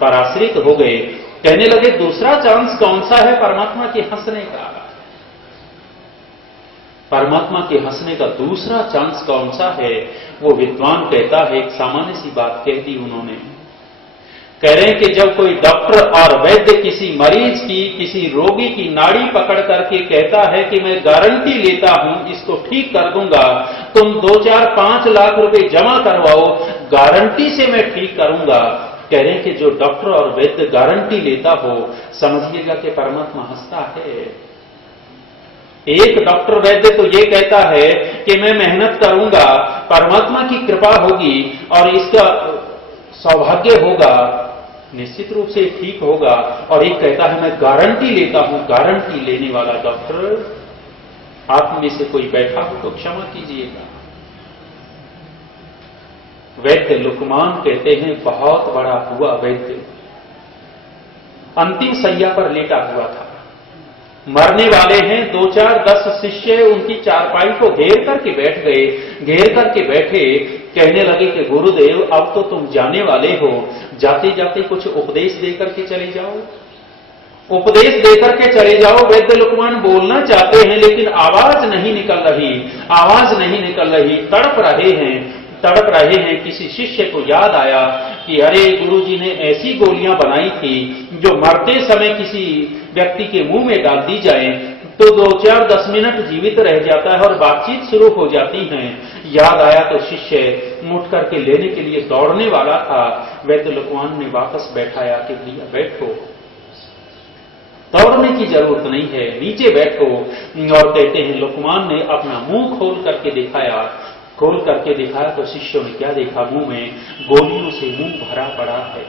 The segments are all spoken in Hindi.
पर आश्रित हो गए। कहने लगे दूसरा चांस कौन सा है परमात्मा के हंसने का? परमात्मा के हंसने का दूसरा चांस कौन सा है? वो विद्वान कहता है, एक सामान्य सी बात कह दी उन्होंने। कह रहे हैं कि जब कोई डॉक्टर और वैद्य किसी मरीज की, किसी रोगी की नाड़ी पकड़ करके कहता है कि मैं गारंटी लेता हूं इसको ठीक कर दूंगा, तुम 2, 4, 5 लाख रुपए जमा करवाओ, गारंटी से मैं ठीक करूंगा। कह रहे हैं कि जो डॉक्टर और वैद्य गारंटी लेता हो, समझिएगा कि परमात्मा हंसता है। एक डॉक्टर वैद्य तो ये कहता है कि मैं मेहनत करूंगा, परमात्मा की कृपा होगी और इसका सौभाग्य होगा, निश्चित रूप से ठीक होगा। और एक कहता है मैं गारंटी लेता हूं। गारंटी लेने वाला डॉक्टर, आप में से कोई बैठा हो तो क्षमा कीजिएगा। वैद्य लुकमान कहते हैं बहुत बड़ा हुआ वैद्य अंतिम सैया पर लेटा हुआ था, मरने वाले हैं। 2, 4, 10 शिष्य उनकी चारपाई को घेर करके बैठ गए। घेर करके बैठे, कहने लगे कि गुरुदेव अब तो तुम जाने वाले हो, जाते जाते कुछ उपदेश देकर के चले जाओ, उपदेश देकर के चले जाओ। वैद्य लुकमान बोलना चाहते हैं लेकिन आवाज नहीं निकल रही, आवाज नहीं निकल रही, तड़प रहे हैं। किसी शिष्य को याद आया कि अरे गुरुजी ने ऐसी गोलियां बनाई थी जो मरते समय किसी व्यक्ति के मुंह में डाल दी जाए तो 2, 4, 10 मिनट जीवित रह जाता है और बातचीत शुरू हो जाती है। याद आया तो शिष्य उठ करके लेने के लिए दौड़ने वाला था। वैद्य लुकमान ने वापस बैठाया कि भैया बैठो, दौड़ने की जरूरत नहीं है, नीचे बैठो। और कहते हैं लुकमान ने अपना मुंह खोल करके दिखाया तो शिष्यों ने क्या देखा? मुंह में गोलियों से मुंह भरा पड़ा है।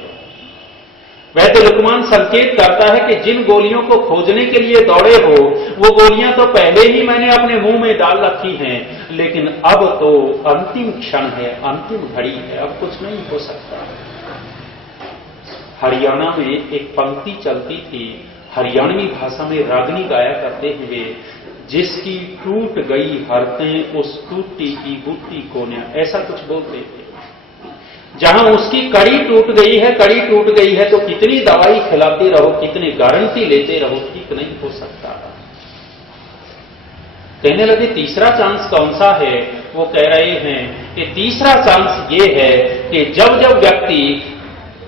वैद्य लुकमान संकेत करता है कि जिन गोलियों को खोजने के लिए दौड़े हो वो गोलियां तो पहले ही मैंने अपने मुंह में डाल रखी हैं, लेकिन अब तो अंतिम क्षण है, अंतिम घड़ी है, अब कुछ नहीं हो सकता। हरियाणा में एक पंक्ति चलती थी, हरियाणवी भाषा में रागनी गाया करते हुए, जिसकी टूट गई हरतें उस टूटी की बूटी कोन्या, ऐसा कुछ बोलते थे। जहां उसकी कड़ी टूट गई है तो कितनी दवाई खिलाते रहो, कितनी गारंटी लेते रहो, ठीक नहीं हो सकता। कहने लगे तीसरा चांस कौन सा है? वो कह रहे हैं कि तीसरा चांस ये है कि जब जब व्यक्ति,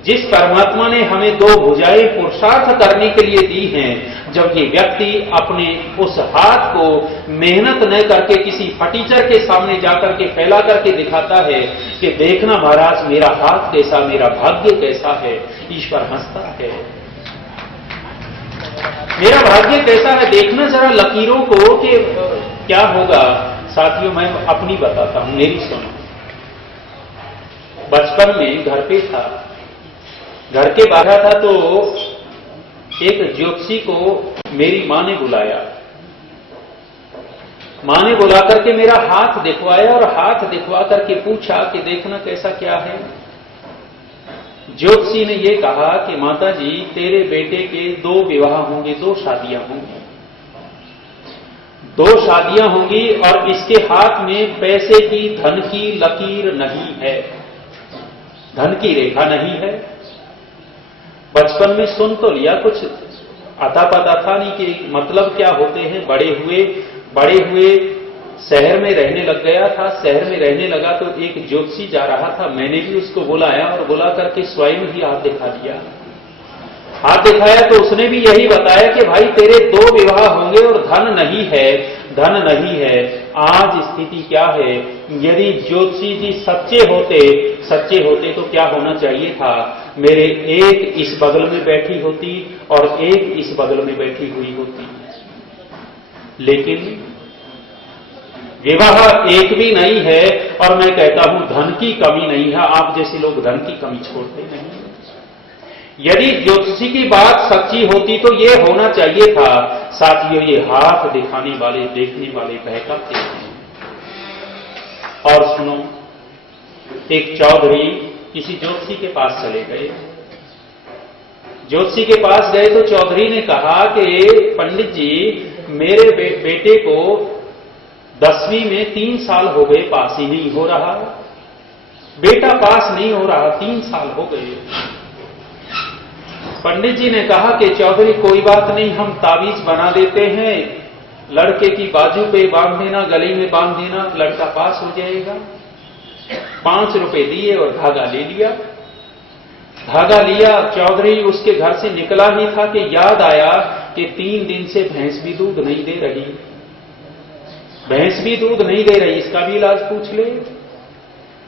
जिस परमात्मा ने हमें 2 भुजाएं पुरुषार्थ करने के लिए दी हैं, जब ये व्यक्ति अपने उस हाथ को मेहनत न करके किसी फटीचर के सामने जाकर के फैला करके दिखाता है कि देखना महाराज मेरा हाथ कैसा, मेरा भाग्य कैसा है, ईश्वर हंसता है। मेरा भाग्य कैसा है, देखना जरा लकीरों को कि क्या होगा। साथियों मैं अपनी बताता हूं, मेरी सुनो। बचपन में घर पे था, घर के बाहर था तो एक ज्योतिषी को मेरी मां ने बुलाया। मां ने बुला करके मेरा हाथ दिखवाया और हाथ दिखवा करके पूछा कि देखना कैसा क्या है। ज्योतिषी ने यह कहा कि माता जी तेरे बेटे के 2 विवाह होंगे, 2 शादियां होंगी, 2 शादियां होंगी और इसके हाथ में पैसे की, धन की लकीर नहीं है, धन की रेखा नहीं है। बचपन में सुन तो लिया, कुछ अता पता था नहीं कि मतलब क्या होते हैं। बड़े हुए शहर में रहने लग गया था। शहर में रहने लगा तो एक ज्योतिषी जा रहा था, मैंने भी उसको बुलाया और बुला करके स्वयं ही हाथ दिखा दिया। हाथ दिखाया तो उसने भी यही बताया कि भाई तेरे 2 विवाह होंगे और धन नहीं है, धन नहीं है। आज स्थिति क्या है? यदि ज्योतिषी जी सच्चे होते तो क्या होना चाहिए था? मेरे एक इस बगल में बैठी होती और एक इस बगल में बैठी हुई होती, लेकिन विवाह एक भी नहीं है और मैं कहता हूं धन की कमी नहीं है। आप जैसे लोग धन की कमी छोड़ते नहीं। यदि ज्योतिषी की बात सच्ची होती तो ये होना चाहिए था। साथियों ये हाथ दिखाने वाले, देखने वाले बहकाते हैं। और सुनो, एक चौधरी किसी ज्योतिषी के पास चले गए। ज्योतिषी के पास गए तो चौधरी ने कहा कि पंडित जी मेरे बेटे को 10वीं में 3 साल हो गए, पास ही नहीं हो रहा, बेटा पास नहीं हो रहा, 3 साल हो गए। पंडित जी ने कहा कि चौधरी कोई बात नहीं, हम ताबीज बना देते हैं, लड़के की बाजू पे बांध देना, गले में बांध देना, लड़का पास हो जाएगा। 5 रुपए दिए और धागा ले लिया। धागा लिया, चौधरी उसके घर से निकला ही था कि याद आया कि 3 दिन से भैंस भी दूध नहीं दे रही, भैंस भी दूध नहीं दे रही, इसका भी इलाज पूछ ले।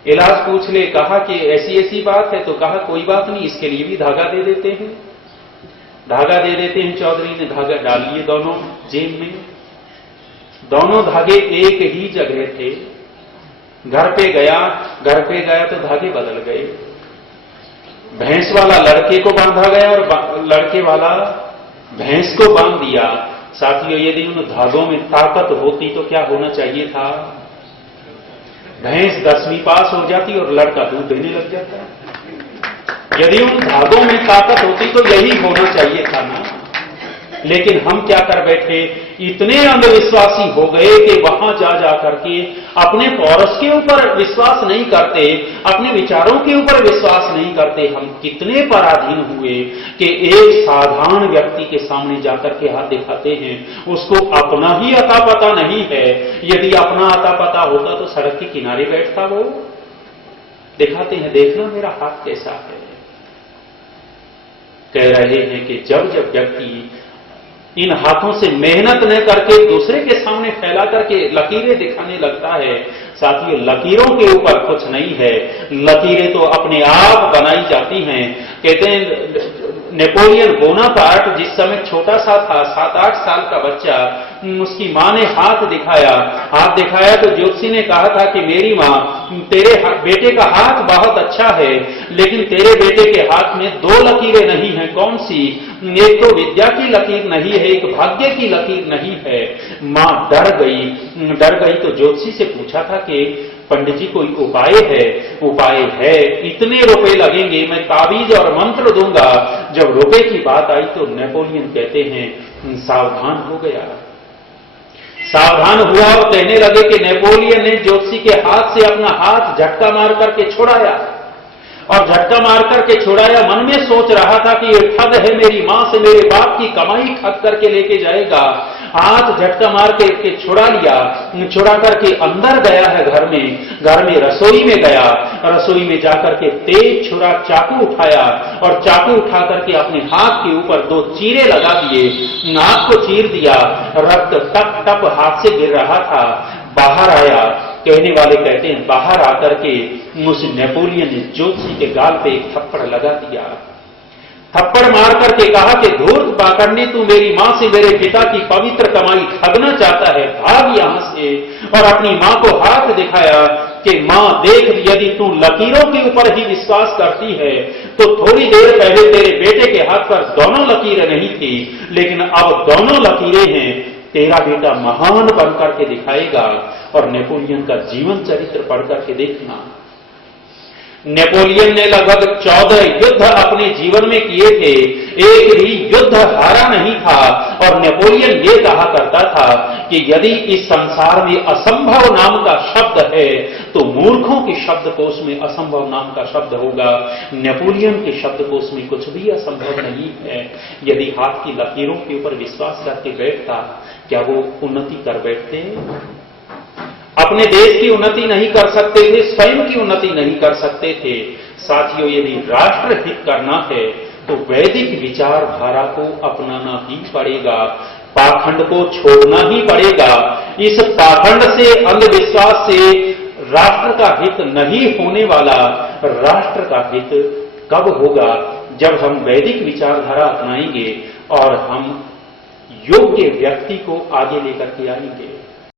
इलाज पूछ ले, कहा कि ऐसी ऐसी बात है, तो कहा कोई बात नहीं, इसके लिए भी धागा दे देते हैं। धागा दे देते हैं। चौधरी ने धागा डाल लिए दोनों जेब में। दोनों धागे एक ही जगह थे। घर पे गया तो धागे बदल गए। भैंस वाला लड़के को बांधा गया और लड़के वाला भैंस को बांध दिया। साथियों, यदि उन धागों में ताकत होती तो क्या होना चाहिए था? भैंस 10वीं पास हो जाती और लड़का दूध देने लग जाता। यदि उन धागों में ताकत होती तो यही होना चाहिए था ना। लेकिन हम क्या कर बैठे, इतने अंधविश्वासी हो गए कि वहां जा करके अपने पौरुष के ऊपर विश्वास नहीं करते, अपने विचारों के ऊपर विश्वास नहीं करते। हम कितने पराधीन हुए कि एक साधारण व्यक्ति के सामने जाकर के हाथ दिखाते हैं, उसको अपना ही अता पता नहीं है। यदि अपना अता पता होता तो सड़क के किनारे बैठता वो। दिखाते हैं, देखना मेरा हाथ कैसा है। कह रहे हैं कि जब जब व्यक्ति इन हाथों से मेहनत न करके दूसरे के सामने फैला करके लकीरें दिखाने लगता है, साथियों, लकीरों के ऊपर कुछ नहीं है। लकीरें तो अपने आप बनाई जाती हैं। कहते हैं नेपोलियन बोनापार्ट जिस समय छोटा सा था, 7-8 साल का बच्चा, उसकी मां ने हाथ दिखाया तो ज्योतिषी ने कहा था कि मेरी मां, तेरे बेटे का हाथ बहुत अच्छा है, लेकिन तेरे बेटे के हाथ में 2 लकीरें नहीं हैं। कौन सी? एक तो विद्या की लकीर नहीं है, एक भाग्य की लकीर नहीं है। मां डर गई तो ज्योतिषी से पूछा था कि पंडित जी कोई उपाय है? उपाय है, इतने रुपए लगेंगे, मैं ताबीज और मंत्र दूंगा। जब रुपए की बात आई तो नेपोलियन कहते हैं सावधान हो गया। सावधान हुआ और कहने लगे कि नेपोलियन ने ज्योतिषी के हाथ से अपना हाथ झटका मार करके छुड़ाया, और झटका मार करके छुड़ाया। मन में सोच रहा था कि ये ठग है, मेरी मां से मेरे बाप की कमाई ठग करके लेके जाएगा। हाथ झटका मार के छुड़ा लिया। छुड़ा करके अंदर गया है घर में रसोई में गया। रसोई में जाकर के तेज छुरा चाकू उठाया और चाकू उठा करके अपने हाथ के ऊपर 2 चीरे लगा दिए। नाक को चीर दिया। रक्त टप टप हाथ से गिर रहा था। बाहर आया। कहने वाले कहते हैं बाहर आकर के उस नेपोलियन ने ज्योतिषी के गाल पे एक थप्पड़ लगा दिया। थप्पड़ मार करके कहा कि धूर्त पाखंडी, तू मेरी मां से मेरे पिता की पवित्र कमाई ठगना चाहता है, भाग यहां से। और अपनी मां को हाथ दिखाया कि मां देख, यदि तू लकीरों के ऊपर ही विश्वास करती है तो थोड़ी देर पहले तेरे बेटे के हाथ पर दोनों लकीरें नहीं थी, लेकिन अब दोनों लकीरें हैं। तेरा बेटा महान बनकर के दिखाएगा। और नेपोलियन का जीवन चरित्र पढ़ करके देखना। नेपोलियन ने लगभग 14 युद्ध अपने जीवन में किए थे, एक भी युद्ध हारा नहीं था। और नेपोलियन ये कहा करता था कि यदि इस संसार में असंभव नाम का शब्द है तो मूर्खों के शब्दकोश में असंभव नाम का शब्द होगा। नेपोलियन के शब्दकोश में कुछ भी असंभव नहीं है। यदि हाथ की लकीरों के ऊपर विश्वास करके बैठता, क्या वो उन्नति कर बैठते? अपने देश की उन्नति नहीं कर सकते थे, स्वयं की उन्नति नहीं कर सकते थे। साथियों, यदि राष्ट्र हित करना है तो वैदिक विचारधारा को अपनाना ही पड़ेगा, पाखंड को छोड़ना ही पड़ेगा। इस पाखंड से, अंधविश्वास से राष्ट्र का हित नहीं होने वाला। राष्ट्र का हित कब होगा? जब हम वैदिक विचारधारा अपनाएंगे और हम योग्य व्यक्ति को आगे लेकर के आएंगे।